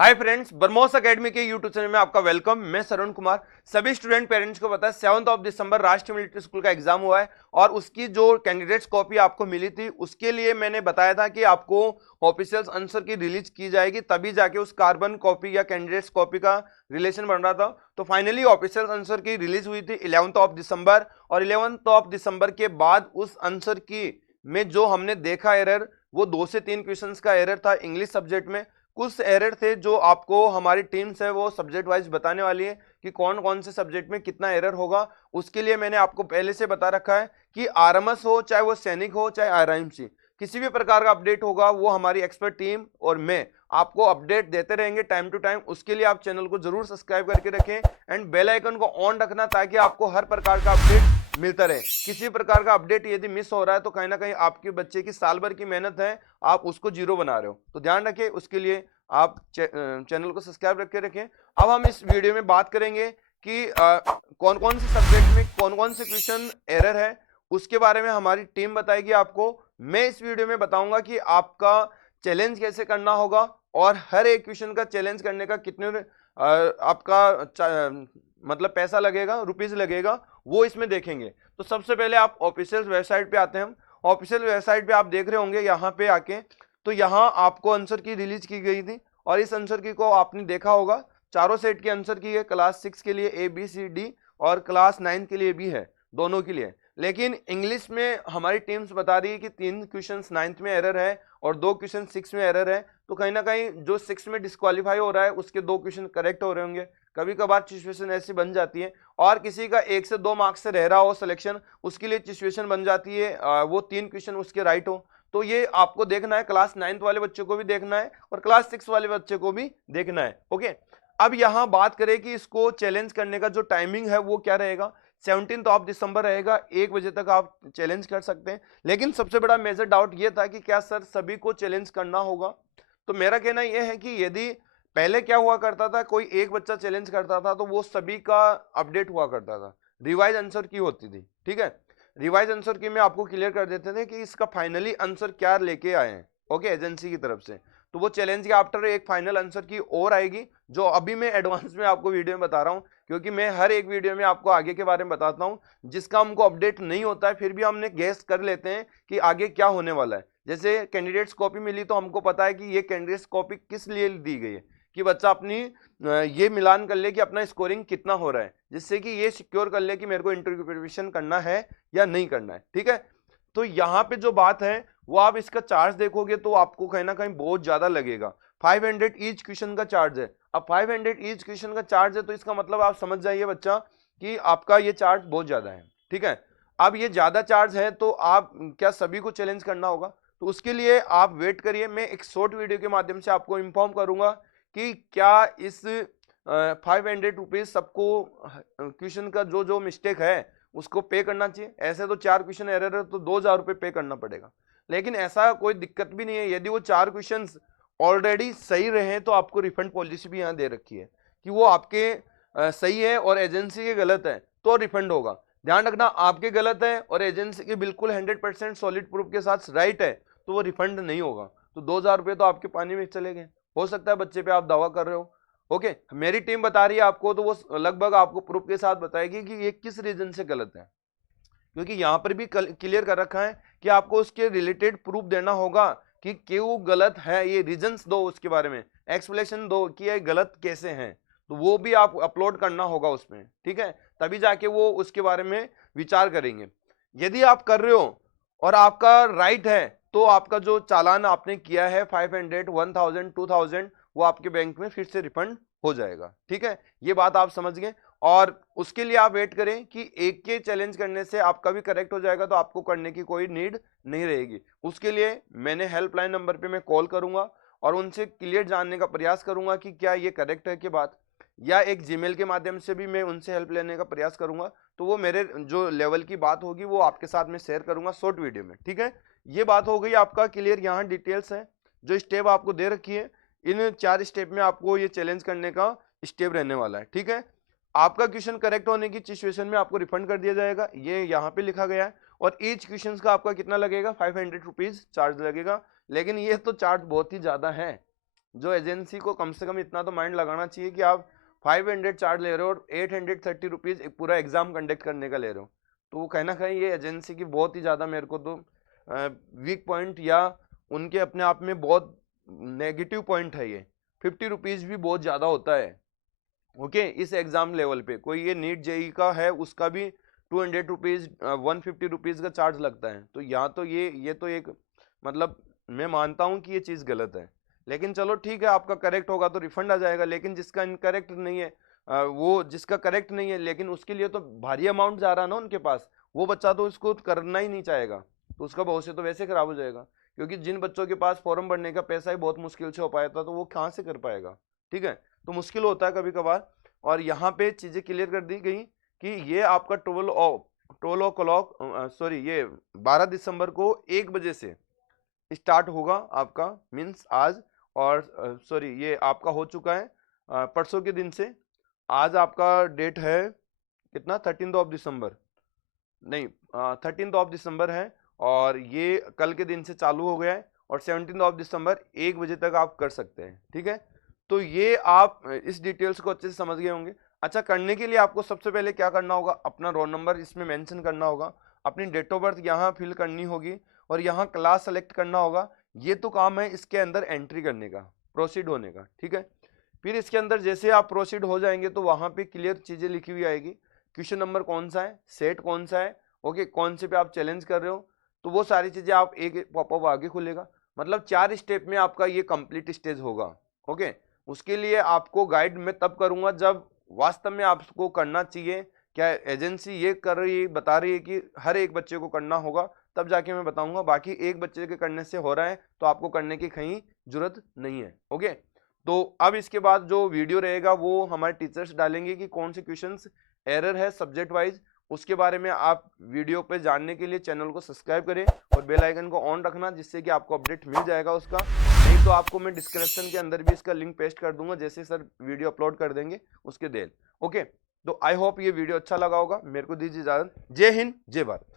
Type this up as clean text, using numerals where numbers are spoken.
Hi friends, BrahMos academy के YouTube channel में आपका वेलकम। मैं सरुण कुमार। सभी स्टूडेंट पेरेंट्स को पता है 7 दिसंबर राष्ट्रीय मिलिट्री स्कूल का एग्जाम हुआ है और उसकी जो कैंडिडेट्स कॉपी आपको मिली थी उसके लिए मैंने बताया था कि आपको ऑफिशियल आंसर की रिलीज की जाएगी, तभी जाके उस कार्बन कॉपी या कैंडिडेट्स कॉपी का रिलेशन बन रहा था। तो फाइनली ऑफिशियल आंसर की रिलीज हुई थी 11 दिसंबर और 11 दिसंबर के बाद उस आंसर की में जो हमने देखा एरर, वो 2 से 3 क्वेश्चंस का एरर था इंग्लिश सब्जेक्ट में। कुछ एरर थे जो आपको हमारी टीम्स है वो सब्जेक्ट वाइज बताने वाली है कि कौन कौन से सब्जेक्ट में कितना एरर होगा। उसके लिए मैंने आपको पहले से बता रखा है कि आरएमएस हो, चाहे वो सैनिक हो, चाहे आरआईएमसी, किसी भी प्रकार का अपडेट होगा वो हमारी एक्सपर्ट टीम और मैं आपको अपडेट देते रहेंगे टाइम टू टाइम। उसके लिए आप चैनल को जरूर सब्सक्राइब करके रखें एंड बेल आइकन को ऑन रखना ताकि आपको हर प्रकार का अपडेट मिलता रहे। किसी प्रकार का अपडेट यदि मिस हो रहा है तो कहीं ना कहीं आपके बच्चे की साल भर की मेहनत है, आप उसको जीरो बना रहे हो, तो ध्यान रखें। उसके लिए आप चैनल को सब्सक्राइब रख के रखें। अब हम इस वीडियो में बात करेंगे कि कौन कौन से सब्जेक्ट में कौन कौन से क्वेश्चन एरर है, उसके बारे में हमारी टीम बताएगी आपको। मैं इस वीडियो में बताऊंगा कि आपका चैलेंज कैसे करना होगा और हर एक क्वेश्चन का चैलेंज करने का कितने आपका मतलब पैसा लगेगा, रुपीज लगेगा, वो इसमें देखेंगे। तो सबसे पहले आप ऑफिशियल वेबसाइट पे आते हैं। हम ऑफिशियल वेबसाइट पे आप देख रहे होंगे यहाँ पे आके, तो यहाँ आपको आंसर की रिलीज की गई थी और इस आंसर की को आपने देखा होगा। चारों सेट के आंसर की है, क्लास 6 के लिए ए बी सी डी और क्लास 9 के लिए भी है, दोनों के लिए। लेकिन इंग्लिश में हमारी टीम्स बता रही है कि 3 क्वेश्चन 9th में एरर है और 2 क्वेश्चन 6 में एरर है। तो कहीं ना कहीं जो 6 में डिस्क्वालीफाई हो रहा है उसके 2 क्वेश्चन करेक्ट हो रहे होंगे। कभी कभार सिचुएशन ऐसी बन जाती है और किसी का 1 से 2 मार्क्स से रह रहा हो सिलेक्शन, उसके लिए सिचुएशन बन जाती है वो 3 क्वेश्चन उसके राइट हो। तो ये आपको देखना है, क्लास 9th वाले बच्चों को भी देखना है और क्लास 6 वाले बच्चे को भी देखना है। ओके, अब यहां बात करें कि इसको चैलेंज करने का जो टाइमिंग है वो क्या रहेगा। 17 दिसंबर रहेगा, 1 बजे तक आप चैलेंज कर सकते हैं। लेकिन सबसे बड़ा मेजर डाउट ये था कि क्या सर सभी को चैलेंज करना होगा। तो मेरा कहना यह है कि यदि पहले क्या हुआ करता था, कोई एक बच्चा चैलेंज करता था तो वो सभी का अपडेट हुआ करता था, रिवाइज आंसर की होती थी। ठीक है, रिवाइज आंसर की में आपको क्लियर कर देते थे कि इसका फाइनली आंसर क्या लेके आए हैं, ओके, एजेंसी की तरफ से। तो वो चैलेंज के आफ्टर एक फाइनल आंसर की और आएगी, जो अभी मैं एडवांस में आपको वीडियो में बता रहा हूँ, क्योंकि मैं हर एक वीडियो में आपको आगे के बारे में बताता हूँ जिसका हमको अपडेट नहीं होता है, फिर भी हमने गेस कर लेते हैं कि आगे क्या होने वाला है। जैसे कैंडिडेट्स कॉपी मिली तो हमको पता है कि ये कैंडिडेट्स कॉपी किस लिए दी गई है, कि बच्चा अपनी ये मिलान कर ले कि अपना स्कोरिंग कितना हो रहा है, जिससे कि ये सिक्योर कर ले कि मेरे को इंटरव्यू प्रिपरेशन करना है या नहीं करना है। ठीक है, तो यहाँ पे जो बात है वो आप इसका चार्ज देखोगे तो आपको कहीं ना कहीं बहुत ज्यादा लगेगा। 500 ईच क्वेश्चन का चार्ज है। अब 500 ईच क्वेश्चन का चार्ज है तो इसका मतलब आप समझ जाइए बच्चा कि आपका ये चार्ज बहुत ज्यादा है। ठीक है, अब ये ज्यादा चार्ज है तो आप क्या सभी को चैलेंज करना होगा, तो उसके लिए आप वेट करिए। मैं एक शॉर्ट वीडियो के माध्यम से आपको इन्फॉर्म करूंगा कि क्या इस 500 रुपीज सबको क्वेश्चन का जो जो मिस्टेक है उसको पे करना चाहिए। ऐसे तो 4 क्वेश्चन एरर है तो 2000 रुपये पे करना पड़ेगा, लेकिन ऐसा कोई दिक्कत भी नहीं है। यदि वो 4 क्वेश्चन ऑलरेडी सही रहे तो आपको रिफंड पॉलिसी भी यहाँ दे रखी है कि वो आपके सही है और एजेंसी के गलत है तो रिफंड होगा। ध्यान रखना, आपके गलत है और एजेंसी के बिल्कुल 100% सॉलिड प्रूफ के साथ राइट है तो वो रिफंड नहीं होगा। तो 2000 रुपये तो आपके पानी में चले गए। हो सकता है बच्चे पे आप दावा कर रहे हो, ओके, मेरी टीम बता रही है आपको तो वो लगभग आपको प्रूफ के साथ बताएगी कि ये किस रीजन से गलत है, क्योंकि यहां पर भी क्लियर कर रखा है कि आपको उसके रिलेटेड प्रूफ देना होगा कि क्यों गलत है, ये रीजंस दो, उसके बारे में एक्सप्लेनेशन दो कि ये गलत कैसे हैं। तो वो भी आप अपलोड करना होगा उसमें। ठीक है, तभी जाके वो उसके बारे में विचार करेंगे। यदि आप कर रहे हो और आपका राइट है तो आपका जो चालान आपने किया है 500, 1000, 2000, वो आपके बैंक में फिर से रिफंड हो जाएगा। ठीक है, ये बात आप समझ गए। और उसके लिए आप वेट करें कि एक के चैलेंज करने से आपका भी करेक्ट हो जाएगा तो आपको करने की कोई नीड नहीं रहेगी। उसके लिए मैंने हेल्पलाइन नंबर पे मैं कॉल करूंगा और उनसे क्लियर जानने का प्रयास करूंगा कि क्या ये करेक्ट है कि बात, या एक जीमेल के माध्यम से भी मैं उनसे हेल्प लेने का प्रयास करूंगा। तो वो मेरे जो लेवल की बात होगी वो आपके साथ में शेयर करूंगा शॉर्ट वीडियो में। ठीक है, ये बात हो गई आपका क्लियर। यहाँ डिटेल्स है जो स्टेप आपको दे रखी है, इन 4 स्टेप में आपको ये चैलेंज करने का स्टेप रहने वाला है। ठीक है, आपका क्वेश्चन करेक्ट होने की सिचुएशन में आपको रिफंड कर दिया जाएगा, ये यहाँ पे लिखा गया है। और ईच क्वेश्चन का आपका कितना लगेगा, 500 रुपीज चार्ज लगेगा। लेकिन ये तो चार्ज बहुत ही ज्यादा है, जो एजेंसी को कम से कम इतना तो माइंड लगाना चाहिए कि आप 500 चार्ज ले रहे हो और 830 रुपीज पूरा एग्जाम कंडक्ट करने का ले रहे हो, तो वो कहीं ना कहीं ये एजेंसी की बहुत ही ज़्यादा मेरे को तो वीक पॉइंट या उनके अपने आप में बहुत नेगेटिव पॉइंट है ये। 50 रुपीज़ भी बहुत ज़्यादा होता है। ओके, इस एग्जाम लेवल पे कोई ये नीट जेई का है उसका भी 200 रुपीज़ 150 रुपीज़ का चार्ज लगता है। तो यहाँ तो ये तो एक मतलब मैं मानता हूँ कि ये चीज़ गलत है, लेकिन चलो ठीक है, आपका करेक्ट होगा तो रिफंड आ जाएगा। लेकिन जिसका इनकरेक्ट नहीं है वो जिसका करेक्ट नहीं है लेकिन उसके लिए तो भारी अमाउंट जा रहा है ना उनके पास, वो बच्चा तो इसको करना ही नहीं चाहेगा, तो उसका भविष्य तो वैसे खराब हो जाएगा। क्योंकि जिन बच्चों के पास फॉर्म भरने का पैसा ही बहुत मुश्किल से हो पाया था तो वो कहाँ से कर पाएगा। ठीक है, तो मुश्किल होता है कभी कभार। और यहाँ पे चीजें क्लियर कर दी गई कि ये आपका 12 o'clock सॉरी ये 12 दिसंबर को 1 बजे से स्टार्ट होगा आपका, मीन्स आज, और सॉरी ये आपका हो चुका है परसों के दिन से। आज आपका डेट है कितना, 13 ऑफ दिसंबर, नहीं 13 ऑफ दिसंबर है, और ये कल के दिन से चालू हो गया है और 17 ऑफ दिसंबर 1 बजे तक आप कर सकते हैं। ठीक है, तो ये आप इस डिटेल्स को अच्छे से समझ गए होंगे। अच्छा, करने के लिए आपको सबसे पहले क्या करना होगा, अपना रोल नंबर इसमें मेंशन करना होगा, अपनी डेट ऑफ बर्थ यहाँ फिल करनी होगी और यहाँ क्लास सेलेक्ट करना होगा। ये तो काम है इसके अंदर एंट्री करने का, प्रोसीड होने का। ठीक है, फिर इसके अंदर जैसे आप प्रोसीड हो जाएंगे तो वहाँ पे क्लियर चीज़ें लिखी हुई आएगी, क्वेश्चन नंबर कौन सा है, सेट कौन सा है, ओके, कौन से पे आप चैलेंज कर रहे हो, तो वो सारी चीज़ें आप एक पॉपअप आगे खुलेगा। मतलब 4 स्टेप में आपका ये कंप्लीट स्टेज होगा। ओके, उसके लिए आपको गाइड मैं तब करूंगा जब वास्तव में आपको करना चाहिए, क्या एजेंसी ये कर रही है, बता रही है कि हर एक बच्चे को करना होगा, तब जाके मैं बताऊंगा। बाकी एक बच्चे के करने से हो रहा है तो आपको करने की कहीं जरूरत नहीं है। ओके, तो अब इसके बाद जो वीडियो रहेगा वो हमारे टीचर्स डालेंगे कि कौन से क्वेश्चंस एरर है सब्जेक्ट वाइज, उसके बारे में आप वीडियो पे जानने के लिए चैनल को सब्सक्राइब करें और बेल आइकन को ऑन रखना, जिससे कि आपको अपडेट मिल जाएगा उसका। नहीं तो आपको मैं डिस्क्रिप्शन के अंदर भी इसका लिंक पेस्ट कर दूंगा, जैसे सर वीडियो अपलोड कर देंगे उसके देर। ओके, तो आई होप ये वीडियो अच्छा लगा होगा। मेरे को दीजिए इजाजत। जय हिंद, जय भारत।